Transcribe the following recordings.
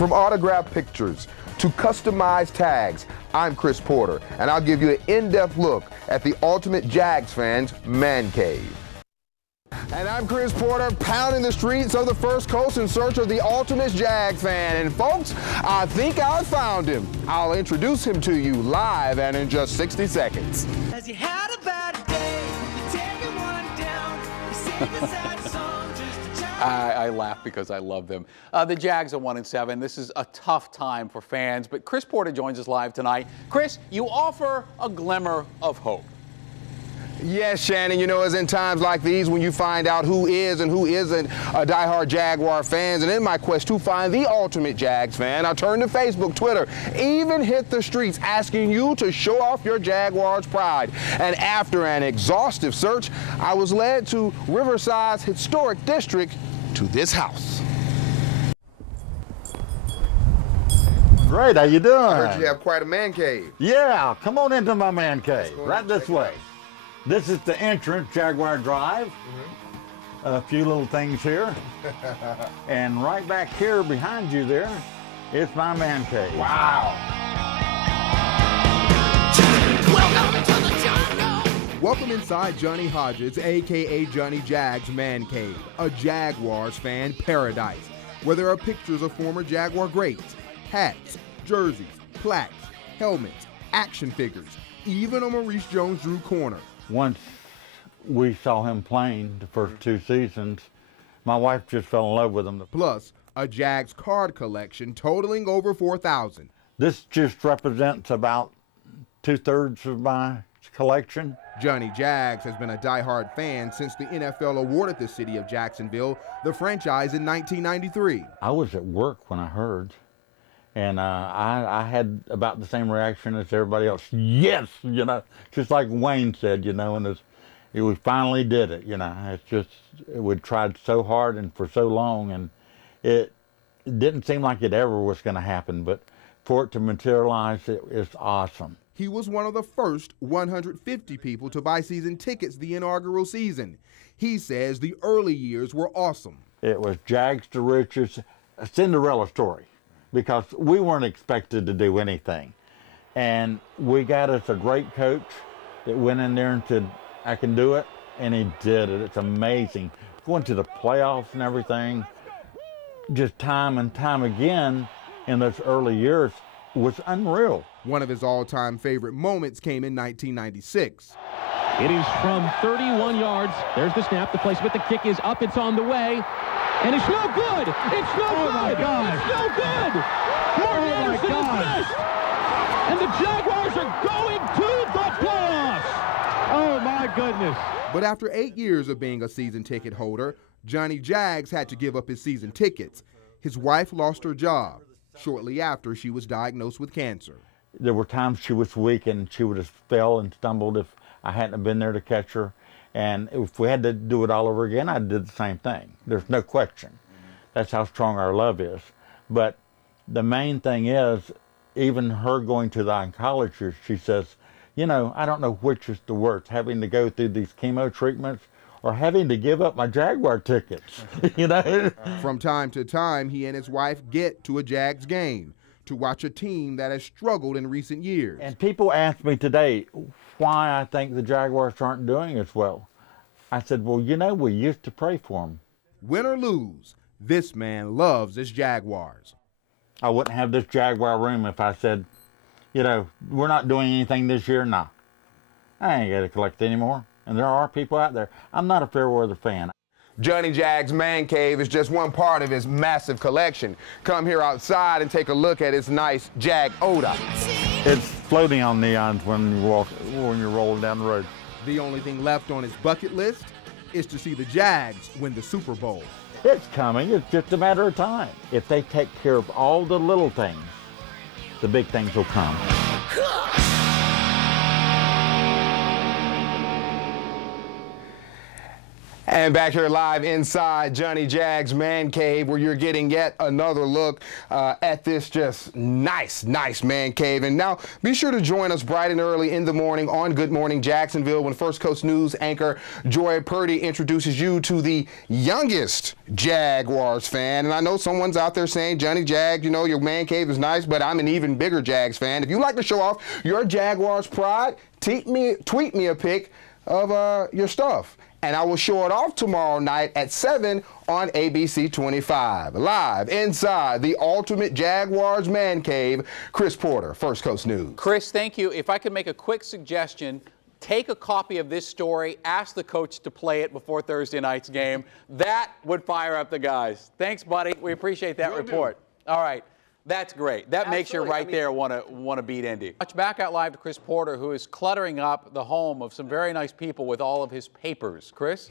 From autographed pictures to customized tags, I'm Chris Porter, and I'll give you an in-depth look at the ultimate Jags fan's man cave. And I'm Chris Porter, pounding the streets of the First Coast in search of the ultimate Jags fan. And folks, I think I found him. I'll introduce him to you live and in just 60 seconds. As you had a bad day, you take one down, you sing a sad song just to try. I laugh because I love them. The Jags are 1-7. This is a tough time for fans, but Chris Porter joins us live tonight. Chris, you offer a glimmer of hope. Yes, Shannon, you know, it's in times like these when you find out who is and who isn't a diehard Jaguar fans. And in my quest to find the ultimate Jags fan, I turned to Facebook, Twitter, even hit the streets asking you to show off your Jaguars pride. And after an exhaustive search, I was led to Riverside's historic district to this house. Great, how you doing? I heard you have quite a man cave. Yeah, come on into my man cave, right this way. This is the entrance, Jaguar Drive. A few little things here. And right back here behind you there, it's my man cave. Wow. Welcome to the jungle. Welcome inside Johnny Hodges, a.k.a. Johnny Jag's Man Cave, a Jaguars fan paradise, where there are pictures of former Jaguar greats, hats, jerseys, plaques, helmets, action figures, even a Maurice Jones-Drew corner. Once we saw him playing the first 2 seasons, my wife just fell in love with him. Plus, a Jags card collection totaling over 4,000. This just represents about 2/3 of my collection. Johnny Jags has been a diehard fan since the NFL awarded the city of Jacksonville the franchise in 1993. I was at work when I heard, and I had about the same reaction as everybody else. Yes, you know, just like Wayne said, you know, and we finally did it, you know. It's just, we tried so hard and for so long, and it didn't seem like it ever was going to happen, but for it to materialize, it's awesome. He was one of the first 150 people to buy season tickets the inaugural season. He says the early years were awesome. It was Jags to riches, a Cinderella story, because we weren't expected to do anything. And we got us a great coach that went in there and said, I can do it, and he did it. It's amazing. Going to the playoffs and everything, just time and time again in those early years was unreal. One of his all-time favorite moments came in 1996. It is from 31 yards. There's the snap. The placement. The kick is up. It's on the way. And it's no good. It's no good. My God. It's no good. Mark Anderson is missed. And the Jaguars are going to the playoffs. Oh, my goodness. But after 8 years of being a season ticket holder, Johnny Jags had to give up his season tickets. His wife lost her job shortly after she was diagnosed with cancer. There were times she was weak and she would have fell and stumbled if I hadn't been there to catch her. And if we had to do it all over again, I'd do the same thing. There's no question. That's how strong our love is. But the main thing is, even her going to the oncologist, she says, you know, I don't know which is the worst, having to go through these chemo treatments or having to give up my Jaguar tickets, you know? From time to time, he and his wife get to a Jags game to watch a team that has struggled in recent years. And people ask me today why I think the Jaguars aren't doing as well. I said, well, you know, we used to pray for them. Win or lose, this man loves his Jaguars. I wouldn't have this Jaguar room if I said, you know, we're not doing anything this year. No, I ain't got to collect anymore. And there are people out there. I'm not a fair weather fan. Johnny Jag's Man Cave is just one part of his massive collection. Come here outside and take a look at his nice Jag Oda. It's floating on neons when you're rolling down the road. The only thing left on his bucket list is to see the Jags win the Super Bowl. It's coming. It's just a matter of time. If they take care of all the little things, the big things will come. And back here live inside Johnny Jag's Man Cave, where you're getting yet another look at this just nice man cave. And now be sure to join us bright and early in the morning on Good Morning Jacksonville when First Coast News anchor Joy Purdy introduces you to the youngest Jaguars fan. And I know someone's out there saying, Johnny Jag, you know, your man cave is nice, but I'm an even bigger Jags fan. If you like to show off your Jaguars pride, tweet me a pic of your stuff. And I will show it off tomorrow night at 7 on ABC 25. Live inside the Ultimate Jaguars Man Cave, Chris Porter, First Coast News. Chris, thank you. If I could make a quick suggestion, take a copy of this story, ask the coach to play it before Thursday night's game. That would fire up the guys. Thanks, buddy. We appreciate that report. All right. That's great. That makes you right there want to beat Indy. Watch back out live to Chris Porter, who is cluttering up the home of some very nice people with all of his papers. Chris?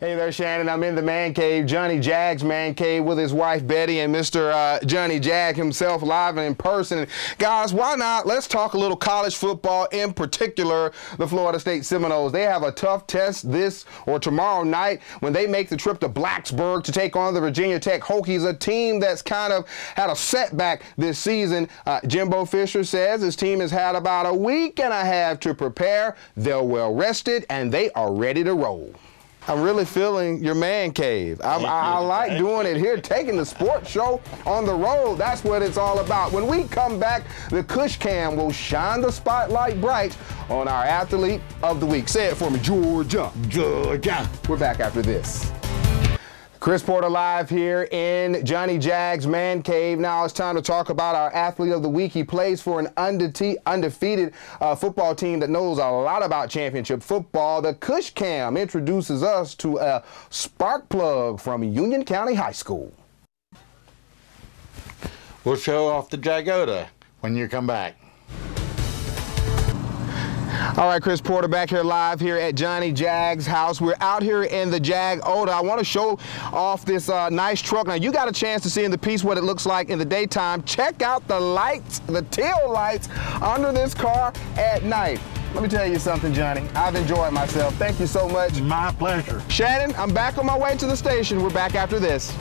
Hey there, Shannon. I'm in the man cave, Johnny Jag's man cave, with his wife Betty and Mr. Johnny Jag himself live and in person. And guys, why not? Let's talk a little college football, in particular the Florida State Seminoles. They have a tough test this or tomorrow night when they make the trip to Blacksburg to take on the Virginia Tech Hokies, a team that's kind of had a setback this season. Jimbo Fisher says his team has had about a week and a half to prepare. They're well rested and they are ready to roll. I'm really feeling your man cave. I like doing it here, taking the sports show on the road. That's what it's all about. When we come back, the Cush Cam will shine the spotlight bright on our athlete of the week. Say it for me, Georgia. Georgia. We're back after this. Chris Porter live here in Johnny Jag's Man Cave. Now it's time to talk about our athlete of the week. He plays for an undefeated football team that knows a lot about championship football. The Cush Cam introduces us to a spark plug from Union County High School. We'll show off the Jagoda when you come back. All right, Chris Porter back here live here at Johnny Jag's house. We're out here in the Jagoda. I want to show off this nice truck. Now, you got a chance to see in the piece what it looks like in the daytime. Check out the lights, the tail lights under this car at night. Let me tell you something, Johnny. I've enjoyed myself. Thank you so much. My pleasure. Shannon, I'm back on my way to the station. We're back after this.